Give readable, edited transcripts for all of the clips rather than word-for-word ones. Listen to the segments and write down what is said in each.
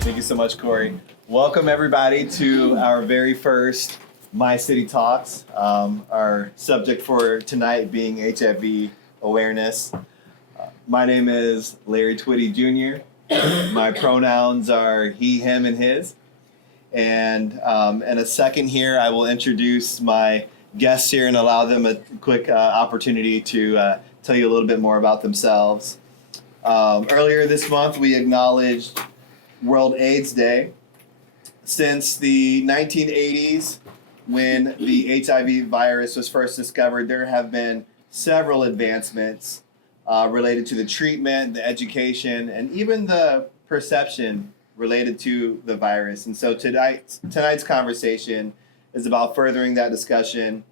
Thank you so much, Corey. Welcome everybody to our very first My City Talks. Our subject for tonight being HIV awareness. My name is Larry Twitty Jr. My pronouns are he, him, and his. And in a second here, I will introduce my guests here and allow them a quick opportunity to tell you a little bit more about themselves. Earlier this month, we acknowledged World AIDS Day. Since the 1980s, when the HIV virus was first discovered, there have been several advancements related to the treatment, the education, and even the perception related to the virus. And so tonight's conversation is about furthering that discussion,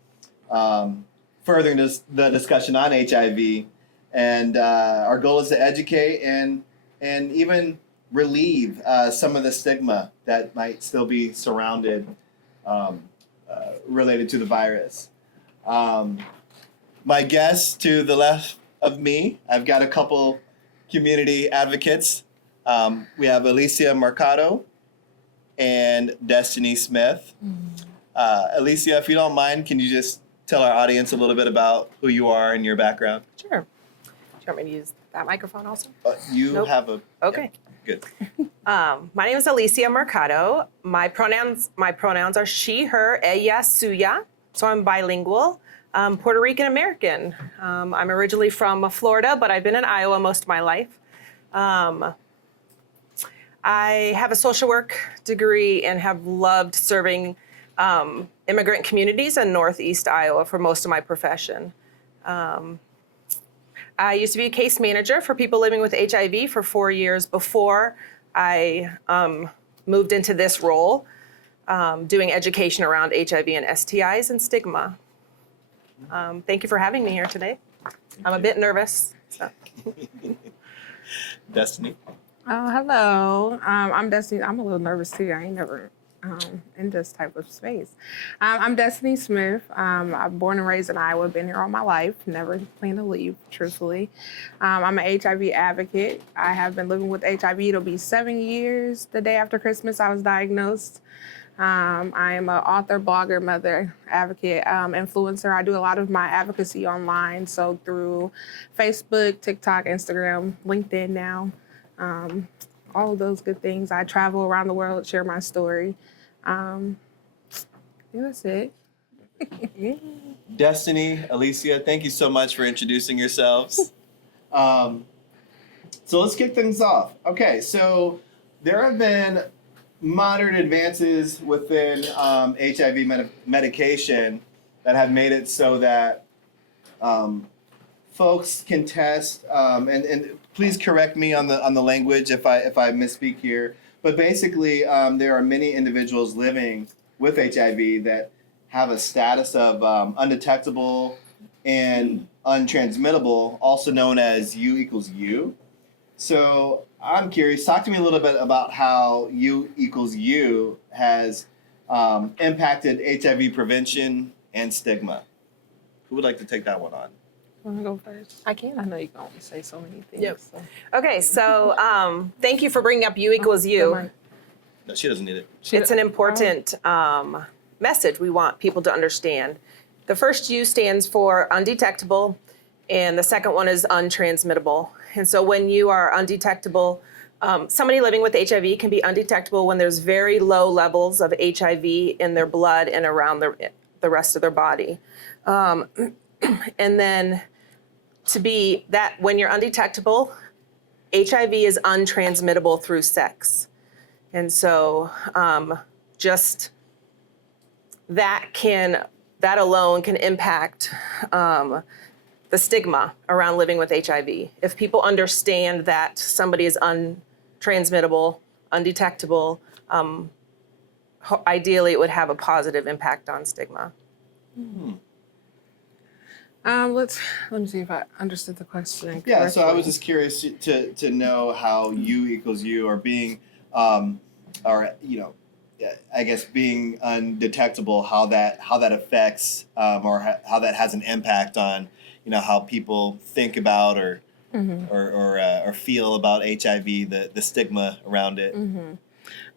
furthering the discussion on HIV, and our goal is to educate and even relieve some of the stigma that might still be surrounded related to the virus. My guests to the left of me, I've got a couple community advocates. We have Alicia Mercado and Destiny Smith. Alicia, if you don't mind, can you just tell our audience a little bit about who you are and your background? Sure. Do you want me to use that microphone also? You Nope. have a... Okay. Yeah, good. My name is Alicia Mercado. My pronouns are she, her, ella, suya. So I'm bilingual. Puerto Rican American. I'm originally from Florida, but I've been in Iowa most of my life. I have a social work degree and have loved serving immigrant communities in Northeast Iowa for most of my profession. I used to be a case manager for people living with HIV for 4 years before I moved into this role, doing education around HIV and STIs and stigma. Thank you for having me here today. I'm a bit nervous. So. Destiny? Oh, hello. I'm Destiny. I'm a little nervous too. I ain't never in this type of space. I'm Destiny Smith. I'm born and raised in Iowa, been here all my life, never plan to leave, truthfully. I'm an HIV advocate. I have been living with HIV. It'll be 7 years the day after Christmas I was diagnosed. I am an author, blogger, mother, advocate, influencer. I do a lot of my advocacy online, so through Facebook, TikTok, Instagram, LinkedIn now. All of those good things. I travel around the world, share my story. Yeah, that's it. Destiny, Alicia, thank you so much for introducing yourselves. So let's kick things off. Okay, so there have been modern advances within HIV medication that have made it so that folks can test, and please correct me on the language if I misspeak here. But basically, there are many individuals living with HIV that have a status of undetectable and untransmittable, also known as U equals U. So I'm curious, talk to me a little bit about how U equals U has impacted HIV prevention and stigma. Who would like to take that one on? Want to go first? I can. I know you can only say so many things. Yep. So. Okay, so thank you for bringing up U equals U. No, she doesn't need it. It's an important message we want people to understand. The first U stands for undetectable, and the second one is untransmittable. And so when you are undetectable, somebody living with HIV can be undetectable when there's very low levels of HIV in their blood and around the rest of their body. And then to be that when you're undetectable, HIV is untransmittable through sex. And so just that alone can impact the stigma around living with HIV. If people understand that somebody is untransmittable, undetectable, ideally it would have a positive impact on stigma. Hmm. Let me see if I understood the question correctly. Yeah, so I was just curious to know how U equals U, or being, or you know, I guess being undetectable, how that affects, or how that has an impact on, you know, how people think about or feel about HIV, the stigma around it. Mm-hmm.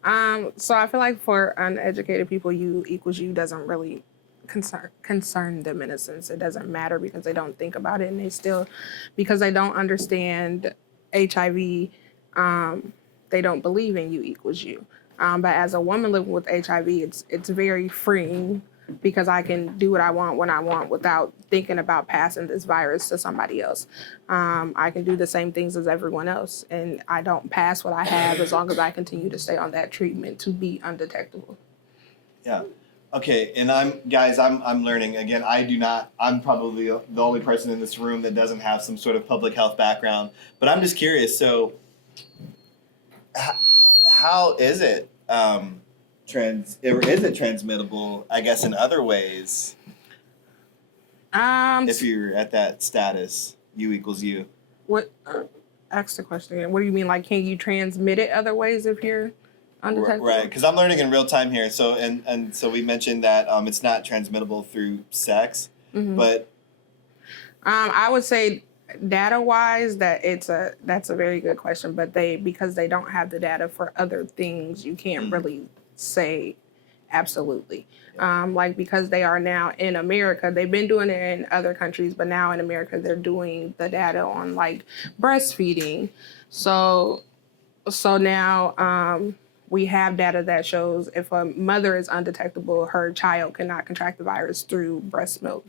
So I feel like for uneducated people, U equals U doesn't really concern them in a sense. It doesn't matter because they don't think about it, and they still, because they don't understand HIV, they don't believe in U equals U. But as a woman living with HIV, it's very freeing because I can do what I want when I want without thinking about passing this virus to somebody else. I can do the same things as everyone else, and I don't pass what I have as long as I continue to stay on that treatment to be undetectable. Yeah. Okay, and I'm learning. Again, I'm probably the only person in this room that doesn't have some sort of public health background, but I'm just curious, so how is it is it transmittable, I guess, in other ways? If you're at that status, U equals U. What? Ask the question again. What do you mean? Like, can you transmit it other ways if you're undetectable? Right, because I'm learning in real time here. So and so we mentioned that it's not transmittable through sex, but I would say data-wise that's a very good question. But because they don't have the data for other things, you can't really say absolutely. Like, because they are now in America, they've been doing it in other countries, but now in America they're doing the data on like breastfeeding. So now we have data that shows if a mother is undetectable, her child cannot contract the virus through breast milk.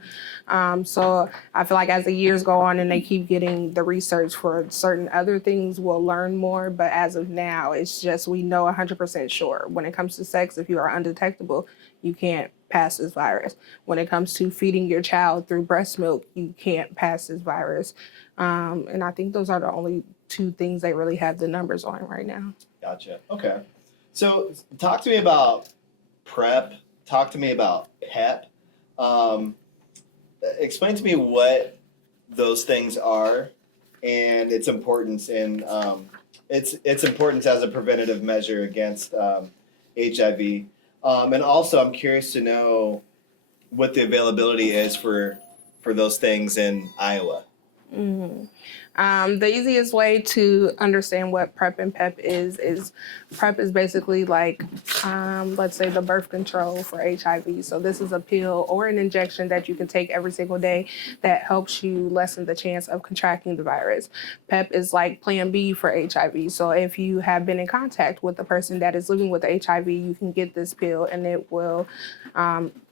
So I feel like as the years go on and they keep getting the research for certain other things, we'll learn more. But as of now, it's just we know 100% sure. When it comes to sex, if you are undetectable, you can't pass this virus. When it comes to feeding your child through breast milk, you can't pass this virus. And I think those are the only two things they really have the numbers on right now. Gotcha. Okay. So talk to me about PrEP. Talk to me about PEP. Explain to me what those things are and its importance in its importance as a preventative measure against HIV. And also, I'm curious to know what the availability is for those things in Iowa. The easiest way to understand what PrEP and PEP is PrEP is basically like, let's say, the birth control for HIV. So this is a pill or an injection that you can take every single day that helps you lessen the chance of contracting the virus. PEP is like Plan B for HIV. So if you have been in contact with a person that is living with HIV, you can get this pill and it will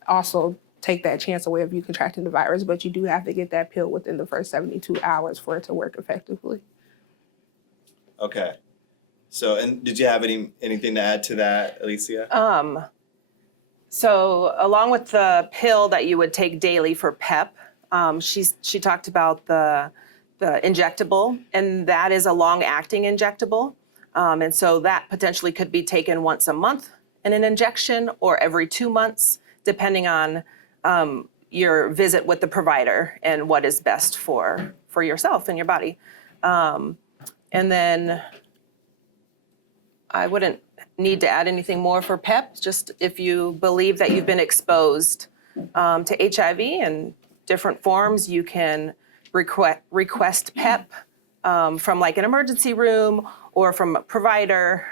also take that chance away of you contracting the virus, but you do have to get that pill within the first 72 hours for it to work effectively. Okay. So, and did you have anything to add to that, Alicia? So along with the pill that you would take daily for PEP, she talked about the injectable, and that is a long-acting injectable. And so that potentially could be taken once a month in an injection or every 2 months, depending on your visit with the provider and what is best for yourself and your body. And then I wouldn't need to add anything more for PEP, just if you believe that you've been exposed to HIV in different forms, you can request PEP from like an emergency room or from a provider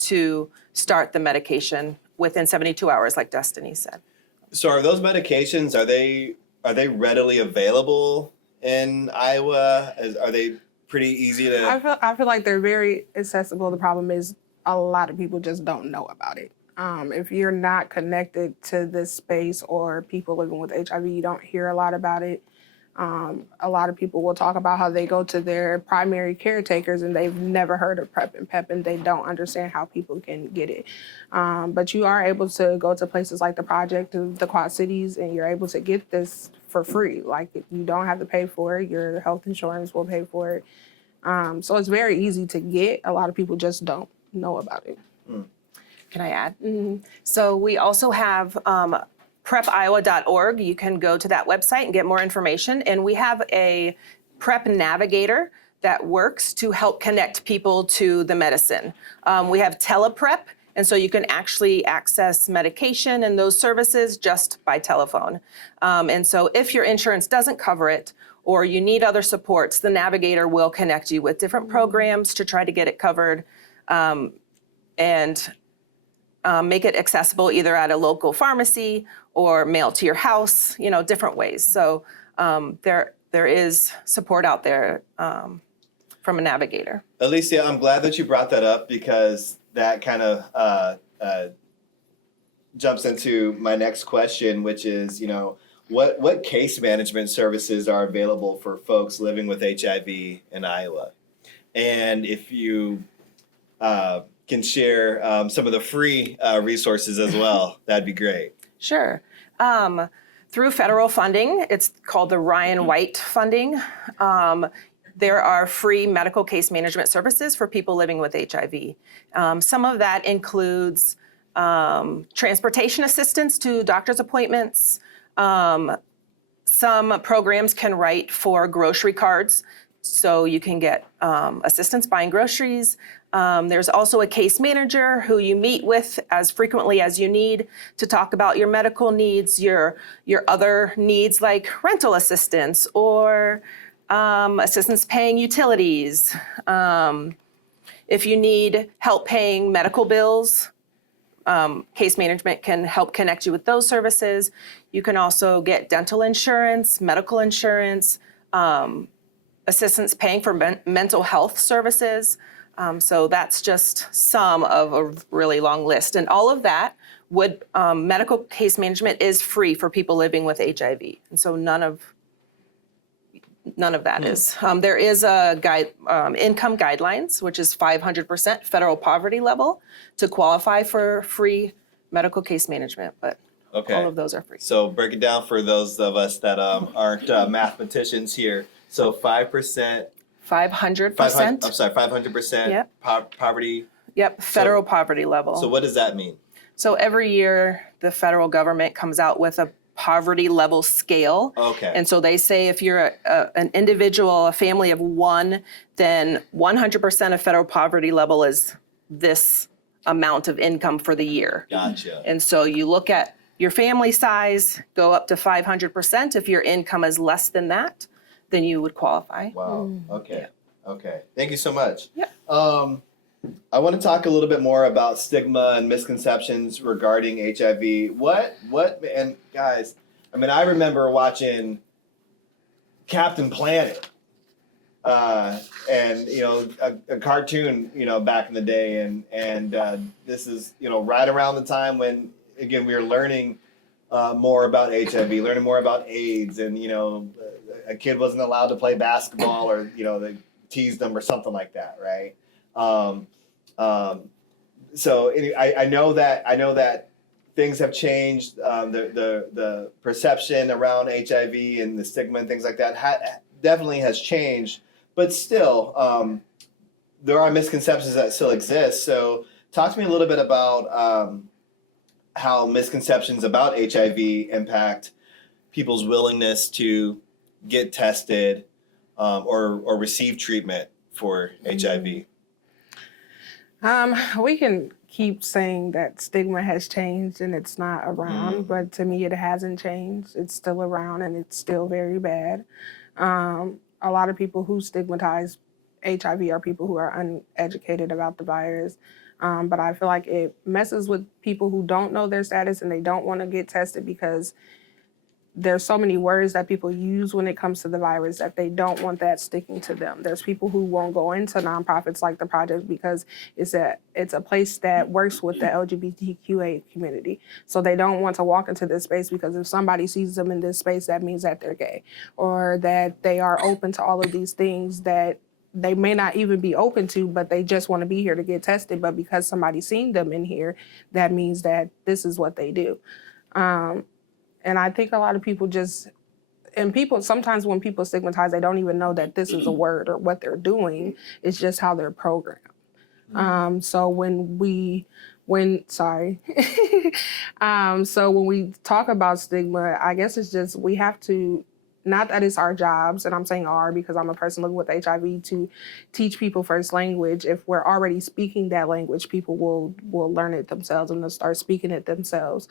to start the medication within 72 hours, like Destiny said. So are those medications, are they readily available in Iowa? Are they pretty easy to? I feel like they're very accessible. The problem is a lot of people just don't know about it. If you're not connected to this space or people living with HIV, you don't hear a lot about it. A lot of people will talk about how they go to their primary caretakers and they've never heard of PrEP and PEP and they don't understand how people can get it. But you are able to go to places like the Project, the Quad Cities, and you're able to get this for free. Like, you don't have to pay for it. Your health insurance will pay for it. So it's very easy to get. A lot of people just don't know about it. Can I add? So we also have PrepIowa.org. You can go to that website and get more information. And we have a PrEP navigator that works to help connect people to the medicine. We have teleprep, and so you can actually access medication and those services just by telephone. And so if your insurance doesn't cover it or you need other supports, the navigator will connect you with different programs to try to get it covered. and make it accessible either at a local pharmacy or mailed to your house, different ways. So there is support out there from a navigator. Alicia, I'm glad that you brought that up because that kind of jumps into my next question, which is, what case management services are available for folks living with HIV in Iowa? And if you can share some of the free resources as well, that'd be great. Sure. Through federal funding, it's called the Ryan White funding. There are free medical case management services for people living with HIV. Some of that includes transportation assistance to doctor's appointments. Some programs can write for grocery cards, so you can get assistance buying groceries. There's also a case manager who you meet with as frequently as you need to talk about your medical needs, your other needs like rental assistance or assistance paying utilities. If you need help paying medical bills, case management can help connect you with those services. You can also get dental insurance, medical insurance, assistance paying for mental health services. So that's just some of a really long list. And all of that medical case management is free for people living with HIV. And so none of that is. There is a income guidelines, which is 500% federal poverty level to qualify for free medical case management, but all of those are free. So break it down for those of us that aren't mathematicians here. So 5%. 500%. 500% Yep. Poverty. Yep, federal poverty level. So what does that mean? So every year, the federal government comes out with a poverty level scale. Okay. And so they say if you're an individual, a family of one, then 100% of federal poverty level is this amount of income for the year. Gotcha. And so you look at your family size, go up to 500%. If your income is less than that, then you would qualify. Wow. Okay. Yeah. Okay. Thank you so much. Yeah. I want to talk a little bit more about stigma and misconceptions regarding HIV. And guys, I remember watching Captain Planet, and a cartoon, back in the day, and this is right around the time when again we were learning more about HIV, learning more about AIDS, and a kid wasn't allowed to play basketball, or they teased them or something like that, right? So I know that things have changed. The perception around HIV and the stigma and things like that definitely has changed. But still, there are misconceptions that still exist. So talk to me a little bit about how misconceptions about HIV impact people's willingness to get tested or receive treatment for HIV. We can keep saying that stigma has changed and it's not around, but to me it hasn't changed. It's still around and it's still very bad. A lot of people who stigmatize HIV are people who are uneducated about the virus. But I feel like it messes with people who don't know their status and they don't want to get tested because there's so many words that people use when it comes to the virus that they don't want that sticking to them. There's people who won't go into nonprofits like the Project because it's a place that works with the LGBTQA community. So they don't want to walk into this space because if somebody sees them in this space, that means that they're gay or that they are open to all of these things that they may not even be open to, but they just want to be here to get tested. But because somebody's seen them in here, that means that this is what they do. And I think a lot of people sometimes when people stigmatize, they don't even know that this is a word or what they're doing. It's just how they're programmed. So when we talk about stigma, I guess it's just, we have to, not that it's our jobs, and I'm saying our because I'm a person living with HIV, to teach people first language. If we're already speaking that language, people will learn it themselves and they'll start speaking it themselves.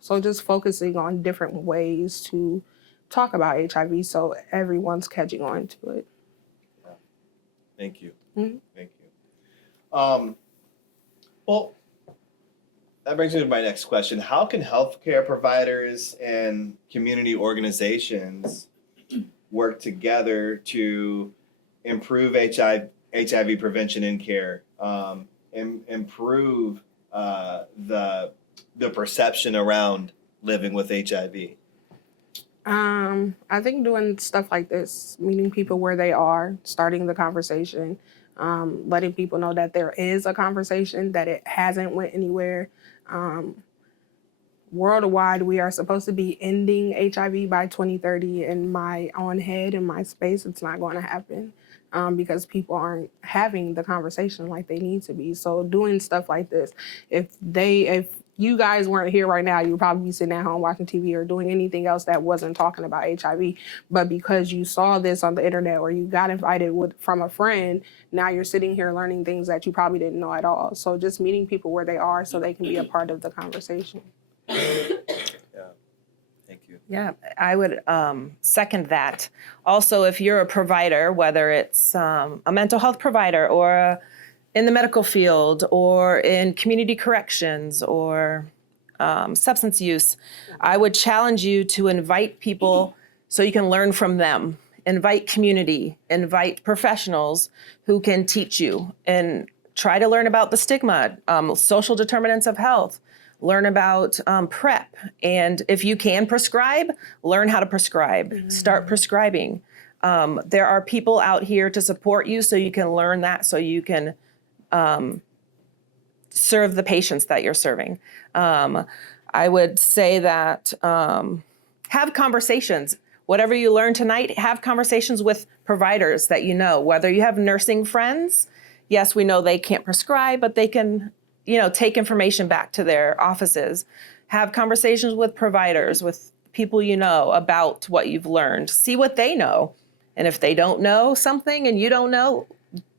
So just focusing on different ways to talk about HIV so everyone's catching on to it. Thank you. Mm-hmm. Thank you. Well, that brings me to my next question. How can healthcare providers and community organizations work together to improve HIV prevention and care, improve the perception around living with HIV? I think doing stuff like this, meeting people where they are, starting the conversation, letting people know that there is a conversation, that it hasn't went anywhere. Worldwide, we are supposed to be ending HIV by 2030. In my own head, in my space, it's not going to happen because people aren't having the conversation like they need to be. So doing stuff like this, if you guys weren't here right now, you would probably be sitting at home watching TV or doing anything else that wasn't talking about HIV. But because you saw this on the internet or you got invited from a friend, now you're sitting here learning things that you probably didn't know at all. So just meeting people where they are so they can be a part of the conversation. Yeah, thank you. Yeah, I would second that. Also, if you're a provider, whether it's a mental health provider or in the medical field or in community corrections or substance use, I would challenge you to invite people so you can learn from them. Invite community, invite professionals who can teach you, and try to learn about the stigma, social determinants of health, learn about PrEP. And if you can prescribe, learn how to prescribe, start prescribing. There are people out here to support you so you can learn that, so you can serve the patients that you're serving. I would say that have conversations. Whatever you learn tonight, have conversations with providers that you know, whether you have nursing friends. Yes, we know they can't prescribe, but they can, take information back to their offices. Have conversations with providers, with people you know about what you've learned. See what they know. And if they don't know something and you don't know,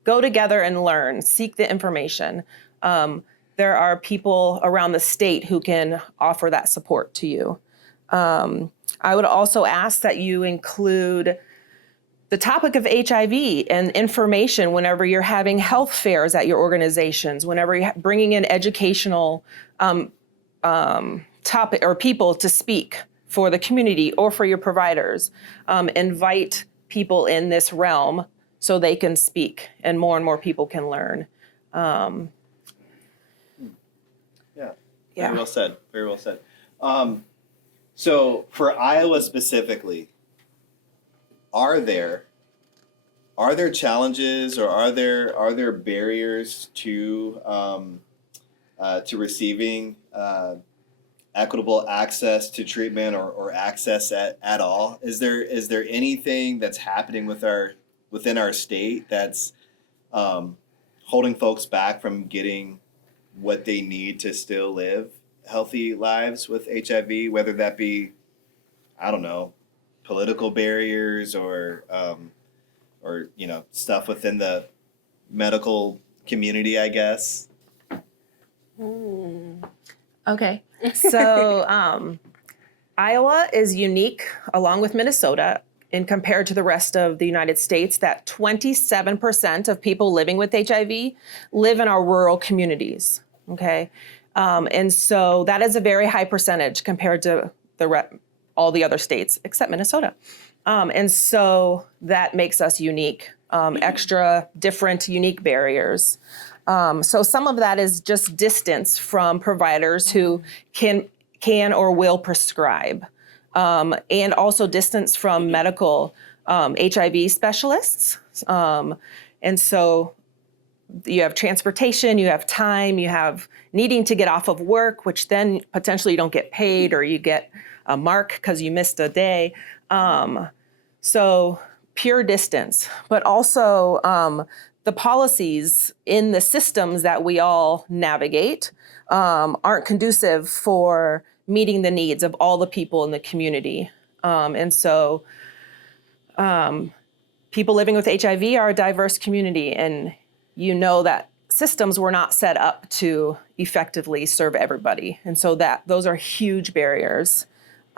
go together and learn, seek the information. There are people around the state who can offer that support to you. I would also ask that you include the topic of HIV and information whenever you're having health fairs at your organizations, whenever you're bringing in educational topic or people to speak for the community or for your providers. Invite people in this realm so they can speak and more people can learn. Very well said. Very well said. So for Iowa specifically, are there challenges or are there barriers to receiving equitable access to treatment or access at all? Is there anything that's happening within our state that's holding folks back from getting what they need to still live healthy lives with HIV, whether that be, I don't know, political barriers or stuff within the medical community, I guess? Okay, so Iowa is unique, along with Minnesota, in compared to the rest of the United States, that 27% of people living with HIV live in our rural communities. Okay, and so that is a very high percentage compared to all the other states except Minnesota. And so that makes us unique, extra different, unique barriers. So some of that is just distance from providers who can or will prescribe, and also distance from medical HIV specialists. And so you have transportation, you have time, you have needing to get off of work, which then potentially you don't get paid or you get a mark because you missed a day. So pure distance, but also the policies in the systems that we all navigate aren't conducive for meeting the needs of all the people in the community. And so people living with HIV are a diverse community, and you know that systems were not set up to effectively serve everybody. And so those are huge barriers.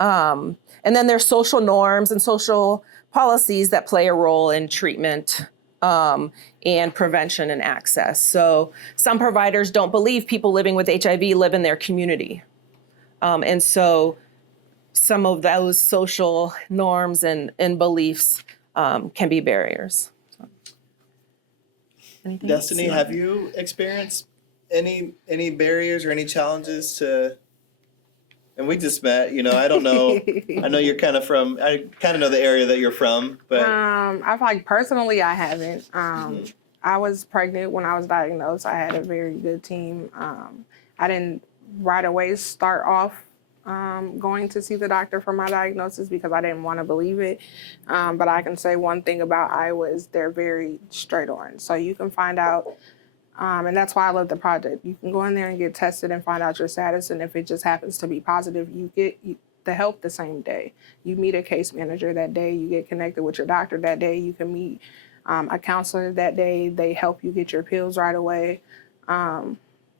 And then there's social norms and social policies that play a role in treatment and prevention and access. So some providers don't believe people living with HIV live in their community. And so some of those social norms and beliefs can be barriers. So, anything Destiny, else? have you experienced any barriers or any challenges to? And we just met, I don't know. I know you're kind of I kind of know the area that you're from, but I feel like personally I haven't. I was pregnant when I was diagnosed. I had a very good team. I didn't right away start off going to see the doctor for my diagnosis because I didn't want to believe it. But I can say one thing about Iowa is they're very straight on. So you can find out, and that's why I love the project. You can go in there and get tested and find out your status. And if it just happens to be positive, you get the help the same day. You meet a case manager that day. You get connected with your doctor that day. You can meet a counselor that day. They help you get your pills right away.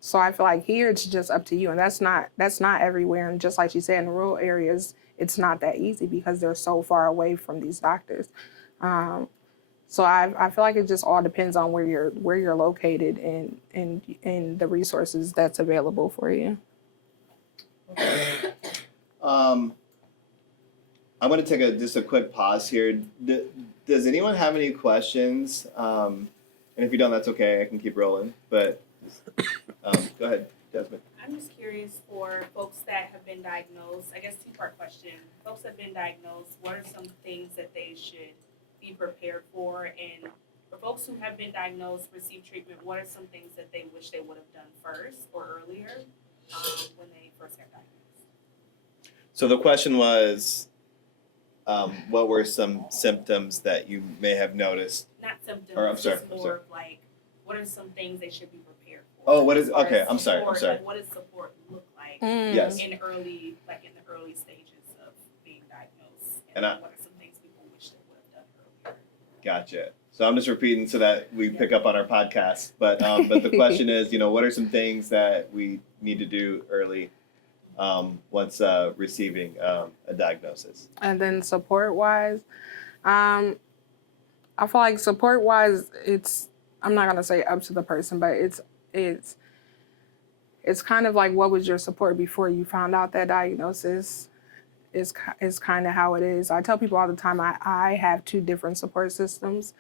So I feel like here it's just up to you, and that's not everywhere. And just like you said, in rural areas, it's not that easy because they're so far away from these doctors. So I feel like it just all depends on where you're located and the resources that's available for you. Okay. I'm going to take just a quick pause here. Does anyone have any questions? And if you don't, that's okay. I can keep rolling. But go ahead, Desmond. I'm just curious for folks that have been diagnosed, I guess two-part question. Folks that have been diagnosed, what are some things that they should be prepared for? And for folks who have been diagnosed, receive treatment, what are some things that they wish they would have done first or earlier when they first got diagnosed? So the question was, what were some symptoms that you may have noticed? Not symptoms, Or, I'm sorry, just more of like, what are some things they should be prepared for? Oh, what is, As far okay, as I'm sorry. Like, what does support look like Yes. in the early stages of being diagnosed? And what are some things people wish they would have done earlier? Gotcha. So I'm just repeating so that we pick up on our podcast. But the question is, what are some things that we need to do early once receiving a diagnosis? And then support-wise, I feel like support-wise, I'm not gonna say up to the person, but it's kind of like, what was your support before you found out that diagnosis? Is kind of how it is. I tell people all the time, I have two different support systems.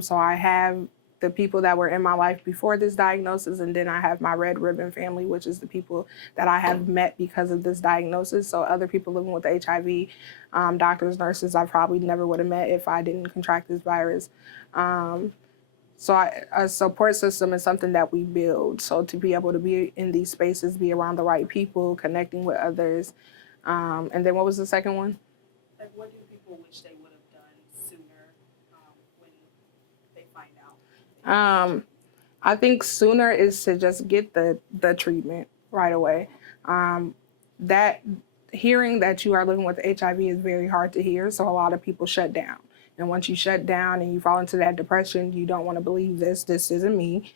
So I have the people that were in my life before this diagnosis, and then I have my red ribbon family, which is the people that I have met because of this diagnosis. So other people living with HIV, doctors, nurses, I probably never would have met if I didn't contract this virus. So a support system is something that we build. So to be able to be in these spaces, be around the right people, connecting with others. And then what was the second one? Like, what do people wish they would have done sooner when they find out? I think sooner is to just get the treatment right away. That hearing that you are living with HIV is very hard to hear, so a lot of people shut down. And once you shut down and you fall into that depression, you don't want to believe this isn't me.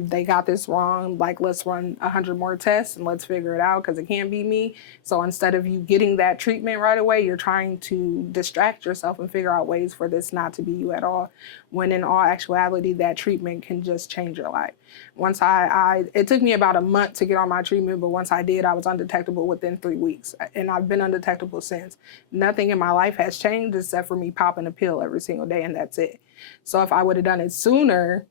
They got this wrong, like, let's run 100 more tests and let's figure it out because it can't be me. So instead of you getting that treatment right away, you're trying to distract yourself and figure out ways for this not to be you at all, when in all actuality, that treatment can just change your life. Once it took me about a month to get on my treatment, but once I did, I was undetectable within 3 weeks. And I've been undetectable since. Nothing in my life has changed except for me popping a pill every single day, and that's it. So if I would have done it sooner,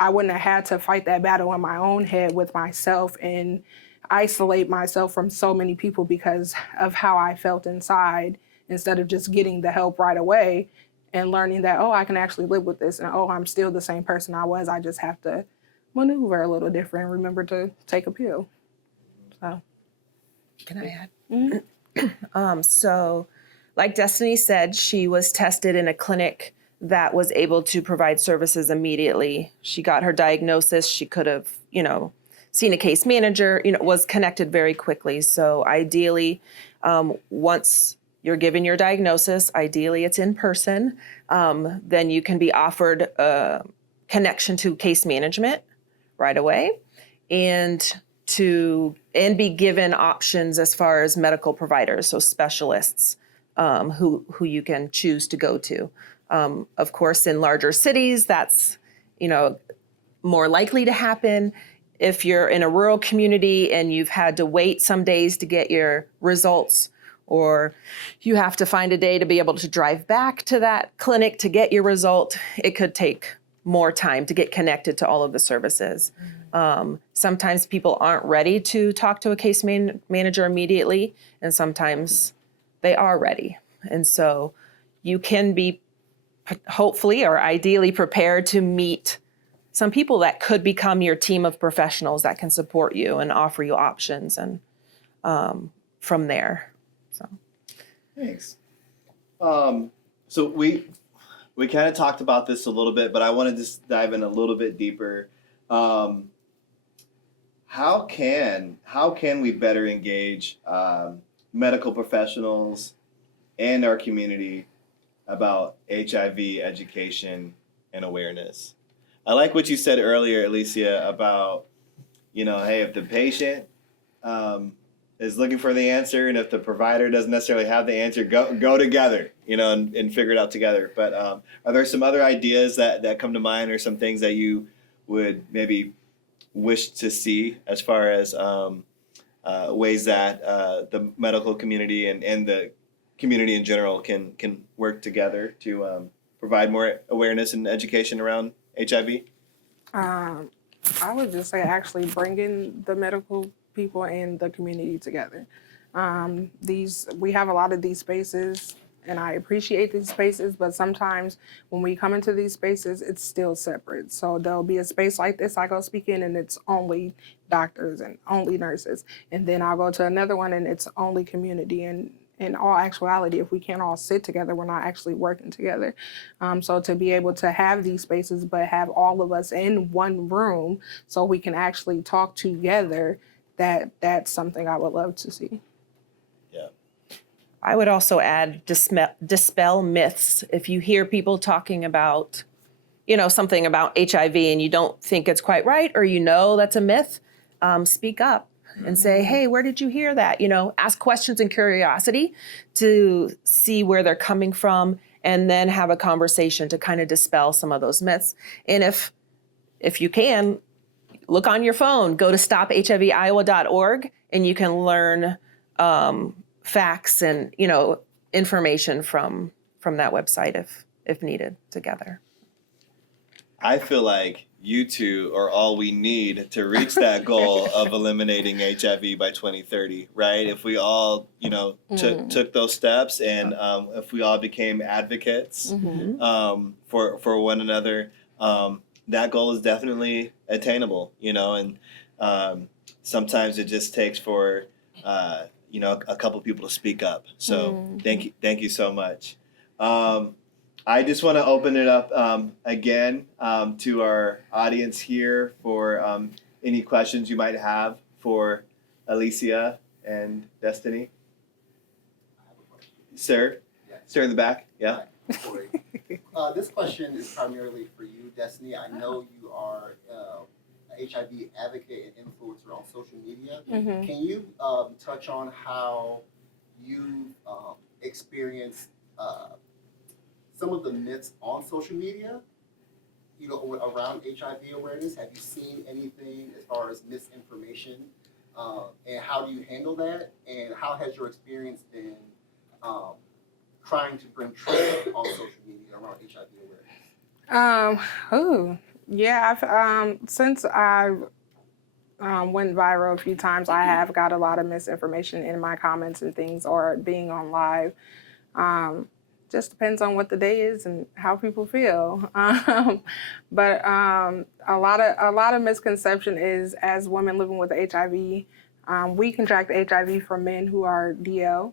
I wouldn't have had to fight that battle in my own head with myself and isolate myself from so many people because of how I felt inside, instead of just getting the help right away and learning that, I can actually live with this, and I'm still the same person I was. I just have to maneuver a little different and remember to take a pill. So, Can I add? So, like Destiny said, she was tested in a clinic that was able to provide services immediately. She got her diagnosis. She could have, seen a case manager, was connected very quickly. So ideally, once you're given your diagnosis, ideally it's in person, then you can be offered a connection to case management right away and be given options as far as medical providers, so specialists who you can choose to go to. Of course, in larger cities, that's, more likely to happen. If you're in a rural community and you've had to wait some days to get your results, or you have to find a day to be able to drive back to that clinic to get your result, it could take more time to get connected to all of the services. Sometimes people aren't ready to talk to a case manager immediately, and sometimes they are ready. And so you can be hopefully or ideally prepared to meet some people that could become your team of professionals that can support you and offer you options, and from there. So Thanks. So we kind of talked about this a little bit, but I want to just dive in a little bit deeper. How can we better engage medical professionals and our community about HIV education and awareness? I like what you said earlier, Alicia, about, hey, if the patient is looking for the answer, and if the provider doesn't necessarily have the answer, go together, and figure it out together. But are there some other ideas that come to mind, or some things that you would maybe wish to see as far as ways that the medical community and the community in general can work together to provide more awareness and education around HIV? I would just say actually bringing the medical people and the community together. We have a lot of these spaces, and I appreciate these spaces, but sometimes when we come into these spaces, it's still separate. So there'll be a space like this, I go speak in, and it's only doctors and only nurses. And then I'll go to another one, and it's only community. And in all actuality, if we can't all sit together, we're not actually working together. So to be able to have these spaces, but have all of us in one room so we can actually talk together, that's something I would love to see. Yeah. I would also add dispel myths. If you hear people talking about, something about HIV and you don't think it's quite right, or that's a myth, speak up and say, hey, where did you hear that? Ask questions and curiosity to see where they're coming from, and then have a conversation to kind of dispel some of those myths. And if you can, look on your phone, go to stophiviowa.org, and you can learn facts and information from that website if needed together. I feel like you two are all we need to reach that goal of eliminating HIV by 2030, right? If we all, took those steps, and if we all became advocates for one another, that goal is definitely attainable, and sometimes it just takes for a couple people to speak up. So thank you so much. I just want to open it up again to our audience here for any questions you might have for Alicia and Destiny. I have a question. Sir? Yeah. Sir in the back? Yeah. Corey. This question is primarily for you, Destiny. I know you are an HIV advocate and influencer on social media. Mm-hmm. Can you touch on how you experienced some of the myths on social media, around HIV awareness? Have you seen anything as far as misinformation? And how do you handle that? And how has your experience been trying to bring truth on social media around HIV awareness? Since I went viral a few times, I have got a lot of misinformation in my comments and things, or being on live. Just depends on what the day is and how people feel. But a lot of misconception is, as women living with HIV, we contract HIV from men who are DL.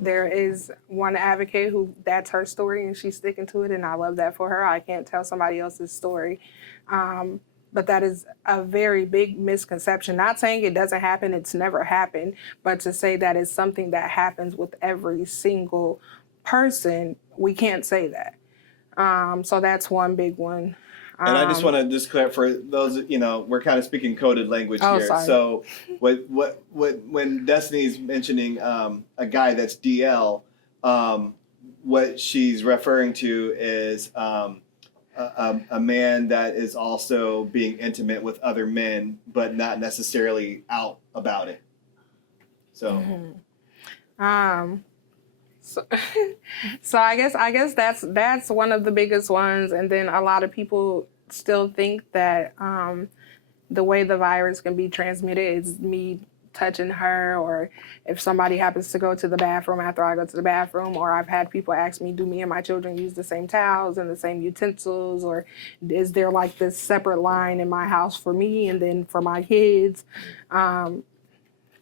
There is one advocate who that's her story and she's sticking to it, and I love that for her. I can't tell somebody else's story. But that is a very big misconception. Not saying it doesn't happen, it's never happened, but to say that it's something that happens with every single person, we can't say that. So that's one big one. And I just want to just clarify for those, we're kind of speaking coded language here. Sorry. So when Destiny's mentioning a guy that's DL, what she's referring to is a man that is also being intimate with other men, but not necessarily out about it. So, So I guess that's one of the biggest ones, and then a lot of people still think that the way the virus can be transmitted is me touching her, or if somebody happens to go to the bathroom after I go to the bathroom, or I've had people ask me, do me and my children use the same towels and the same utensils, or is there like this separate line in my house for me and then for my kids?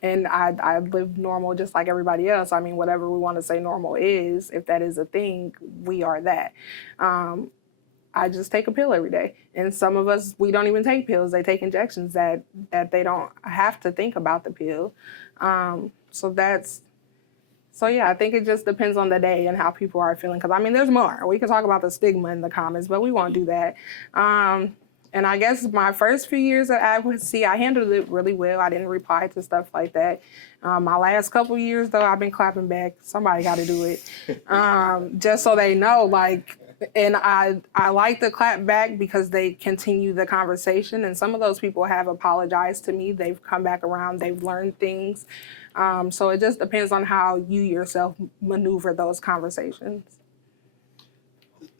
And I live normal just like everybody else. I mean, whatever we want to say normal is, if that is a thing, we are that. I just take a pill every day. And some of us, we don't even take pills. They take injections that they don't have to think about the pill. So yeah, I think it just depends on the day and how people are feeling. Because, I mean, there's more. We can talk about the stigma in the comments, but we won't do that. And I guess my first few years at advocacy, I handled it really well. I didn't reply to stuff like that. My last couple years, though, I've been clapping back. Somebody got to do it. Just so they know, like, and I like to clap back because they continue the conversation. And some of those people have apologized to me. They've come back around. They've learned things. So it just depends on how you yourself maneuver those conversations.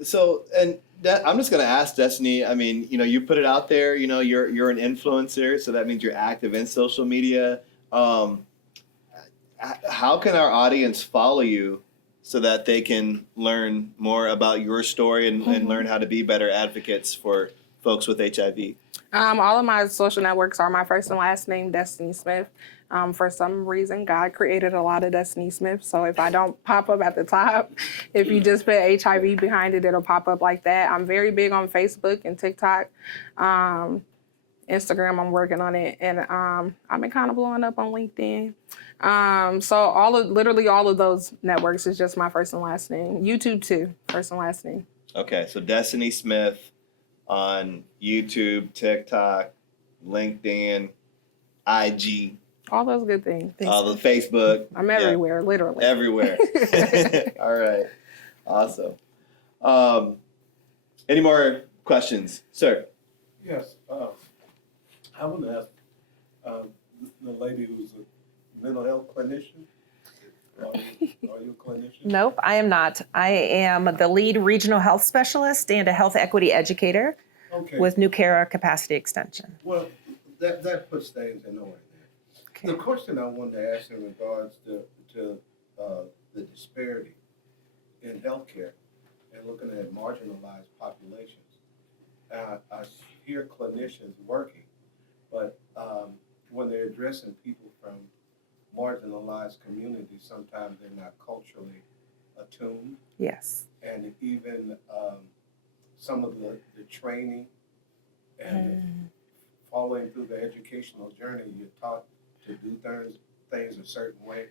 So, and that, I'm just going to ask Destiny, I mean, you know, you put it out there, you know, you're an influencer, so that means you're active in social media. How can our audience follow you so that they can learn more about your story and learn how to be better advocates for folks with HIV? All of my social networks are my first and last name, Destiny Smith. For some reason, God created a lot of Destiny Smith. So if I don't pop up at the top, if you just put HIV behind it, it'll pop up like that. I'm very big on Facebook and TikTok. Instagram, I'm working on it. And I've been kind of blowing up on LinkedIn. So literally all of those networks is just my first and last name. YouTube too, first and last name. Okay, so Destiny Smith on YouTube, TikTok, LinkedIn, IG. All those good things. All the Facebook. I'm everywhere, literally. Everywhere. All right. Awesome. Any more questions? Sir? Yes. I want to ask the lady who's a mental health clinician. Are you a clinician? Nope, I am not. I am the lead regional health specialist and a health equity educator Okay. with Nucara Capacity Extension. Well, that puts things in order. Okay. The question I wanted to ask in regards to the disparity in healthcare and looking at marginalized populations. I hear clinicians working, but when they're addressing people from marginalized communities, sometimes they're not culturally attuned, Yes. and even some of the training and following through the educational journey, you're taught to do things a certain way,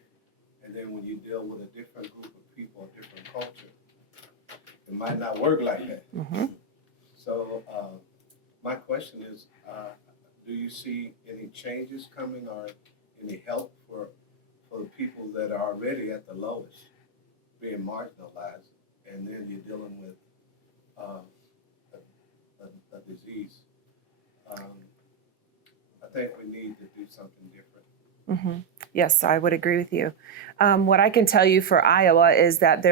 and then when you deal with a different group of people, a different culture, it might not work like that. Mm-hmm. So my question is, do you see any changes coming or any help for the people that are already at the lowest, being marginalized, and then you're dealing with a disease? I think we need to do something different. Mm-hmm. Yes, I would agree with you. What I can tell you for Iowa is that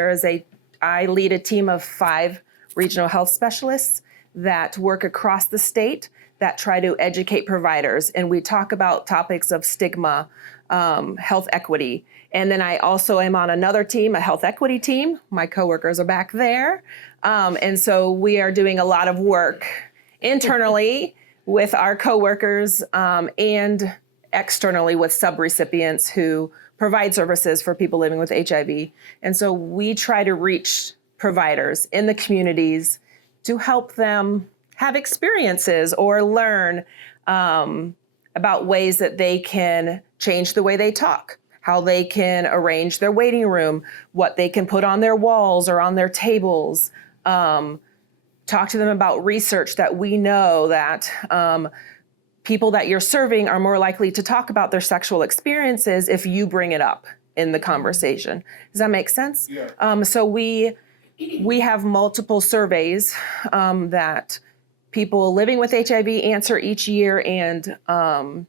I lead a team of 5 regional health specialists that work across the state that try to educate providers. And we talk about topics of stigma, health equity. And then I also am on another team, a health equity team. My coworkers are back there. And so we are doing a lot of work internally with our coworkers and externally with subrecipients who provide services for people living with HIV. And so we try to reach providers in the communities to help them have experiences or learn about ways that they can change the way they talk, how they can arrange their waiting room, what they can put on their walls or on their tables. Talk to them about research that we know that people that you're serving are more likely to talk about their sexual experiences if you bring it up in the conversation. Does that make sense? Yeah. So we have multiple surveys that people living with HIV answer each year, and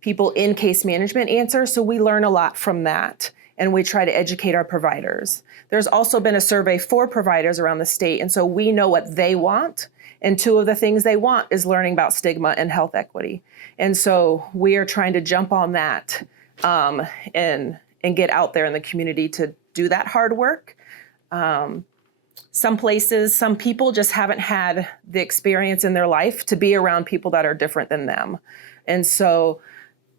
people in case management answer. So we learn a lot from that, and we try to educate our providers. There's also been a survey for providers around the state, and so we know what they want. And two of the things they want is learning about stigma and health equity. And so we are trying to jump on that and get out there in the community to do that hard work. Some places, some people just haven't had the experience in their life to be around people that are different than them. And so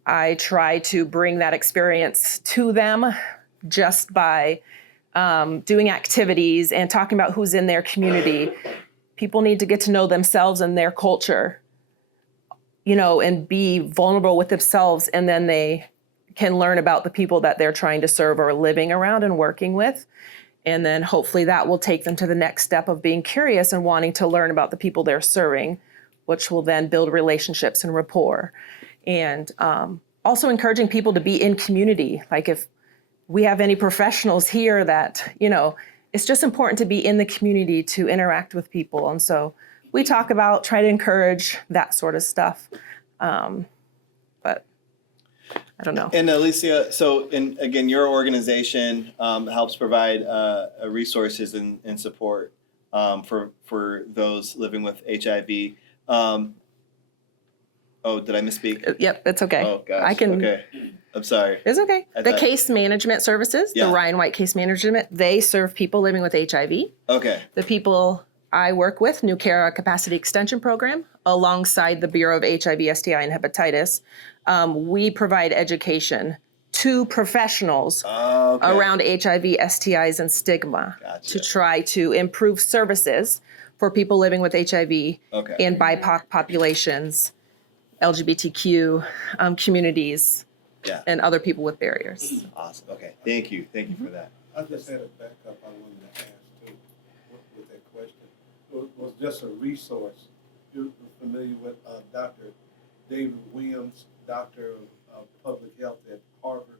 I try to bring that experience to them just by doing activities and talking about who's in their community. People need to get to know themselves and their culture, and be vulnerable with themselves, and then they can learn about the people that they're trying to serve or living around and working with. And then hopefully that will take them to the next step of being curious and wanting to learn about the people they're serving, which will then build relationships and rapport. And also encouraging people to be in community. Like if we have any professionals here that, it's just important to be in the community to interact with people. And so we try to encourage that sort of stuff. But I don't know. And Alicia, so again, your organization helps provide resources and support for those living with HIV. Oh, did I misspeak? Yep, it's okay. Oh gosh. Okay, I'm sorry. It's okay. I The thought- case management services, Yeah. the Ryan White Case Management, they serve people living with HIV. Okay. The people I work with, Nucara Capacity Extension Program, alongside the Bureau of HIV, STI, and Hepatitis, we provide education to professionals Okay. around HIV, STIs, and stigma Gotcha. to try to improve services for people living with HIV Okay. and BIPOC populations, LGBTQ communities, Yeah. and other people with barriers. Awesome. Okay. Thank you for that. I just had a backup I wanted to ask too, with that question. It was just a resource. You're familiar with Dr. David Williams, Doctor of Public Health at Harvard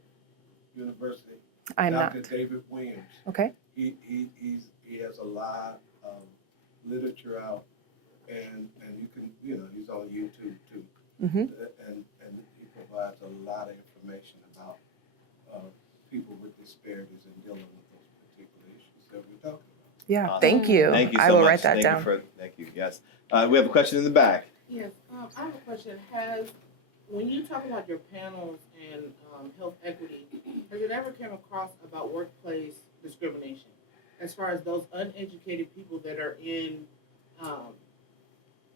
University. I'm Dr. not. David Williams. Okay. He has a lot of literature out, and you can, he's on YouTube too. Mm-hmm. And he provides a lot of information about people with disparities and dealing with those particular issues that we're talking about. Yeah. Awesome. Thank you. Thank you so I will much. write that Thank down. Thank you. Yes. We have a question in the back. Yes, I have a question. When you talk about your panels and health equity, has it ever come across about workplace discrimination? As far as those uneducated people that are in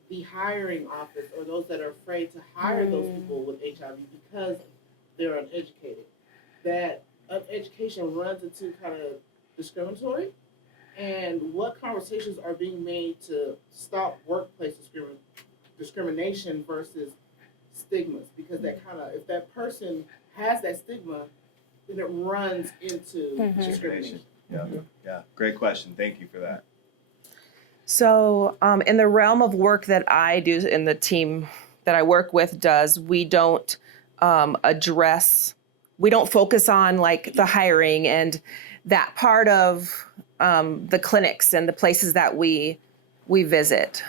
the hiring office, or those that are afraid to hire those people with HIV because they're uneducated, that education runs into kind of discriminatory? And what conversations are being made to stop workplace discrimination versus stigmas? Because that kind of, if that person has that stigma, then it runs into discrimination. Yeah. Yeah. Great question. Thank you for that. So, in the realm of work that I do and the team that I work with does, we don't we don't focus on like the hiring and that part of the clinics and the places that we visit.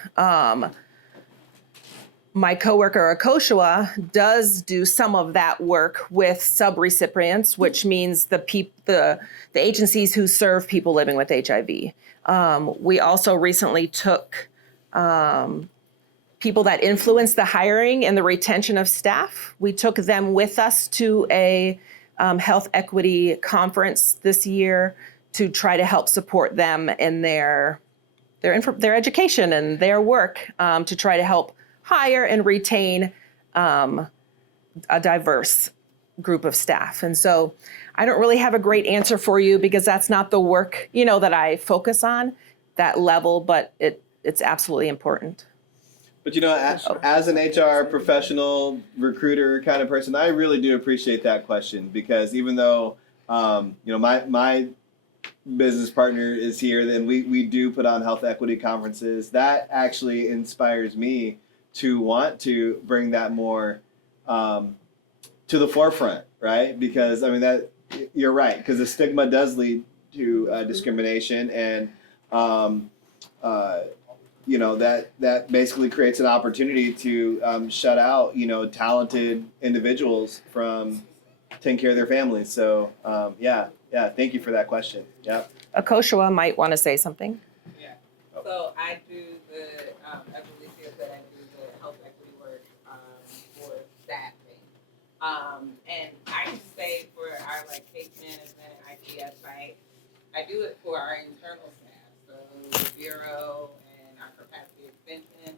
My coworker Akoshua does do some of that work with subrecipients, which means the agencies who serve people living with HIV. We also recently took people that influence the hiring and the retention of staff. We took them with us to a health equity conference this year to try to help support them in their education and their work to try to help hire and retain a diverse group of staff. And so I don't really have a great answer for you because that's not the work, that I focus on, that level, but it's absolutely important. But as an HR professional, recruiter kind of person, I really do appreciate that question, because even though my business partner is here, then we do put on health equity conferences. That actually inspires me to want to bring that more to the forefront, right? Because that you're right, because the stigma does lead to discrimination, and that basically creates an opportunity to shut out talented individuals from taking care of their families. So thank you for that question. Yeah. Akoshua might want to say something. Yeah. So I do as Alicia said, I do the health equity work for staffing. And I can say for our case management and IPS site, I do it for our internal staff, so the bureau and our capacity extension.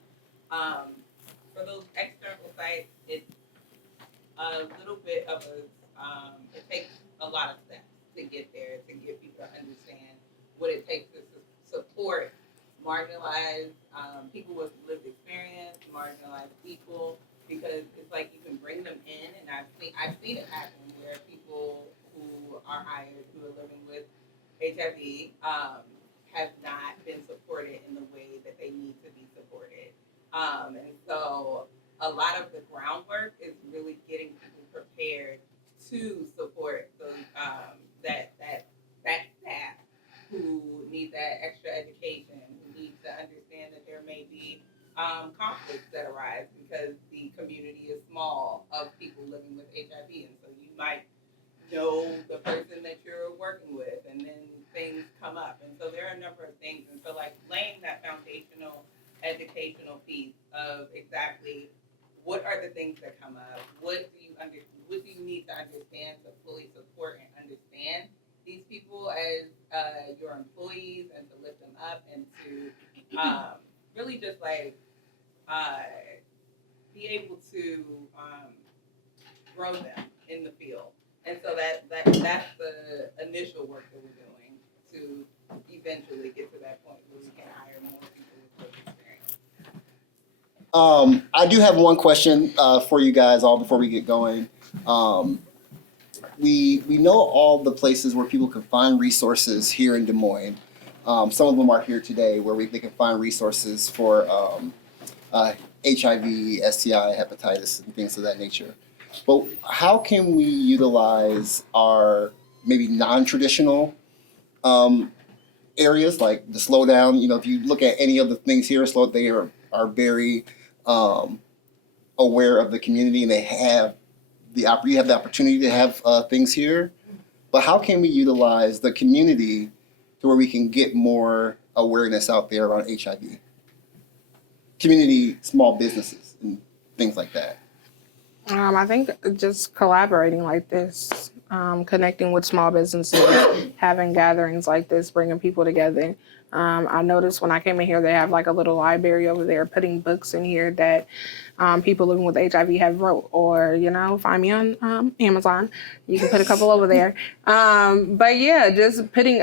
For those external sites, it's a little bit of it takes a lot of steps to get there, to get people to understand what it takes to support marginalized people with lived experience, marginalized people, because it's like you can bring them in, and I've seen it happen where people who are hired who are living with HIV have not been supported in the way that they need to be supported, and so a lot of the groundwork is really getting people prepared to support those that staff who need that extra education, who need to understand that there may be conflicts that arise because the community is small of people living with HIV, and so you might know the person that you're working with, and then things come up, and so there are a number of things, and so laying that foundational educational piece of exactly what are the things that come up, what do you need to understand to fully support and understand these people as your employees, and to lift them up, and to really just be able to grow them in the field. And so that's the initial work that we're doing to eventually get to that point where we can hire more people with lived experience. I do have one question for you guys all before we get going. We know all the places where people can find resources here in Des Moines. Some of them are here today where they can find resources for HIV, STI, hepatitis, and things of that nature. But how can we utilize our maybe non-traditional areas like the slowdown? If you look at any of the things here, they are very aware of the community, and you have the opportunity to have things here. But how can we utilize the community to where we can get more awareness out there around HIV? Community, small businesses, and things like that. I think just collaborating like this, connecting with small businesses, having gatherings like this, bringing people together. I noticed when I came in here, they have a little library over there, putting books in here that people living with HIV have wrote, or, find me on Amazon. You can put a couple over there. But yeah, just putting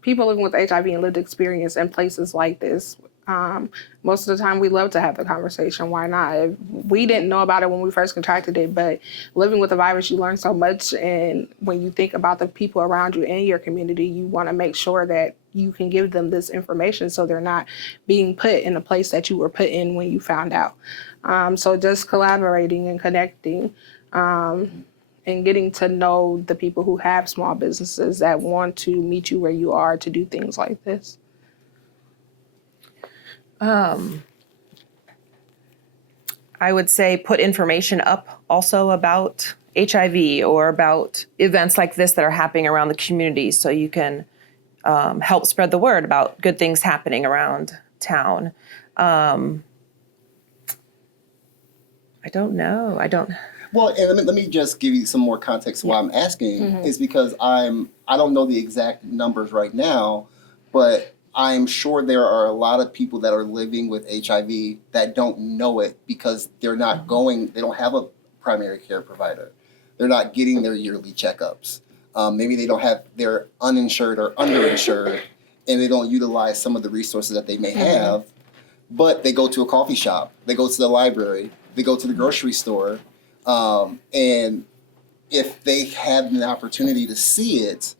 people living with HIV and lived experience in places like this. Most of the time we love to have the conversation. Why not? We didn't know about it when we first contracted it, but living with the virus, you learn so much. And when you think about the people around you in your community, you want to make sure that you can give them this information so they're not being put in a place that you were put in when you found out. So just collaborating and connecting and getting to know the people who have small businesses that want to meet you where you are to do things like this. I would say put information up also about HIV or about events like this that are happening around the community, so you can help spread the word about good things happening around town. I don't know. Well, and let me just give you some more context. Why I'm asking is because I don't know the exact numbers right now, but I'm sure there are a lot of people that are living with HIV that don't know it because they're not they don't have a primary care provider. They're not getting their yearly checkups. Maybe they're uninsured or underinsured, and they don't utilize some of the resources that they may have, but they go to a coffee shop, they go to the library, they go to the grocery store, and if they have an opportunity to see it,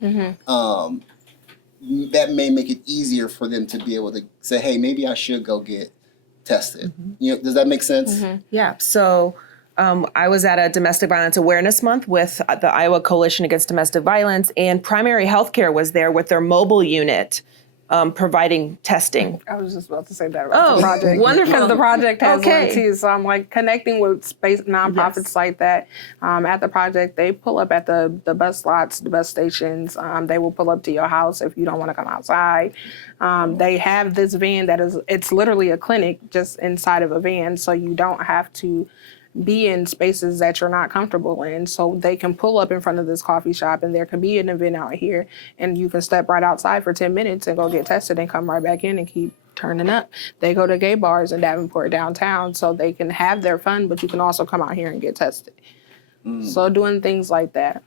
that may make it easier for them to be able to say, hey, maybe I should go get tested. Does that make sense? Yeah. So I was at a domestic violence awareness month with the Iowa Coalition Against Domestic Violence, and Primary Healthcare was there with their mobile unit providing testing. I was just about to say that about the project. Wonderful. Because the project has Okay. one too. So I'm like connecting with space nonprofits Yes. like that. At the project, they pull up at the bus slots, the bus stations. They will pull up to your house if you don't want to come outside. They have this van it's literally a clinic just inside of a van. So you don't have to be in spaces that you're not comfortable in. So they can pull up in front of this coffee shop and there can be an event out here and you can step right outside for 10 minutes and go get tested and come right back in and keep turning up. They go to gay bars in Davenport downtown so they can have their fun, but you can also come out here and get tested. So doing things like that.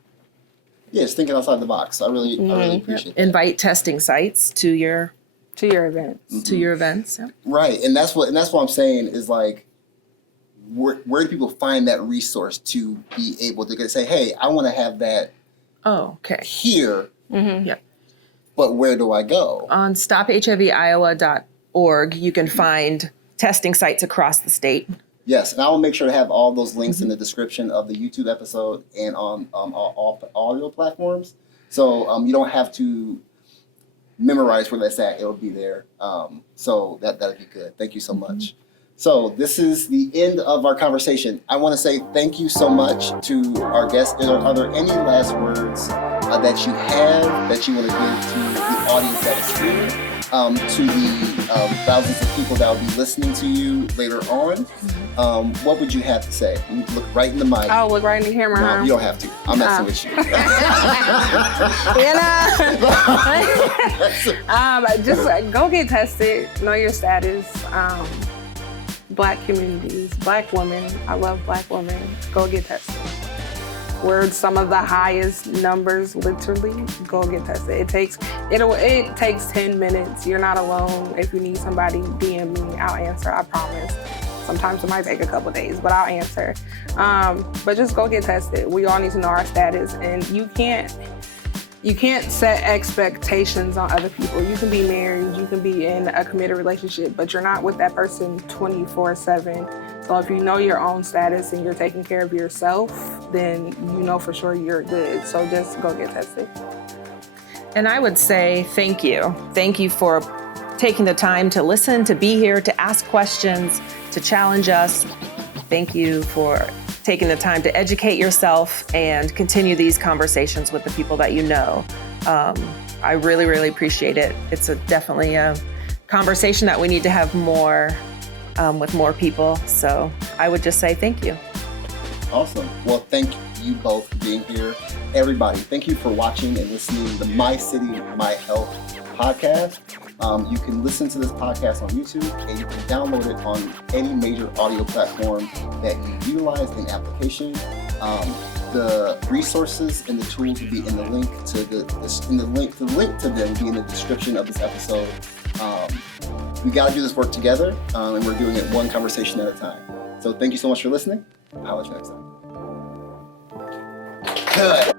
Yeah, just thinking outside the box. I really appreciate that. Invite testing sites to your events. to your events. Yeah. Right, and that's what I'm saying is like, where do people find that resource to be able to say, hey, I want to have that Oh, okay. here, Yeah. but where do I go? On stophiviowa.org, you can find testing sites across the state. Yes, and I will make sure to have all those links in the description of the YouTube episode and on all audio platforms. So you don't have to memorize where that's at. It'll be there. So that'd be good. Thank you so much. So this is the end of our conversation. I want to say thank you so much to our guests. Are there any last words that you have that you want to give to the audience that is here, to the thousands of people that will be listening to you later on? What would you have to say? You look right in the mic. Oh, look right in the camera. No, huh? you don't have to. I'm messing with you. Just go get tested. Know your status. Black communities, Black women. I love Black women. Go get tested. We're some of the highest numbers, literally. Go get tested. It takes 10 minutes. You're not alone. If you need somebody, DM me. I'll answer. I promise. Sometimes it might take a couple days, but I'll answer. But just go get tested. We all need to know our status, and you can't set expectations on other people. You can be married, you can be in a committed relationship, but you're not with that person 24/7. So if you know your own status and you're taking care of yourself, then you know for sure you're good. So just go get tested. And I would say thank you. Thank you for taking the time to listen, to be here, to ask questions, to challenge us. Thank you for taking the time to educate yourself and continue these conversations with the people that you know. I really, really appreciate it. It's definitely a conversation that we need to have more with more people. So I would just say thank you. Awesome. Well, thank you both for being here. Everybody, thank you for watching and listening to the My City, My Health podcast. You can listen to this podcast on YouTube, and you can download it on any major audio platform that you utilize in application. The resources and the tools will be in the link to the link to them will be in the description of this episode. We got to do this work together, and we're doing it one conversation at a time. So thank you so much for listening. I'll let you next time. Good.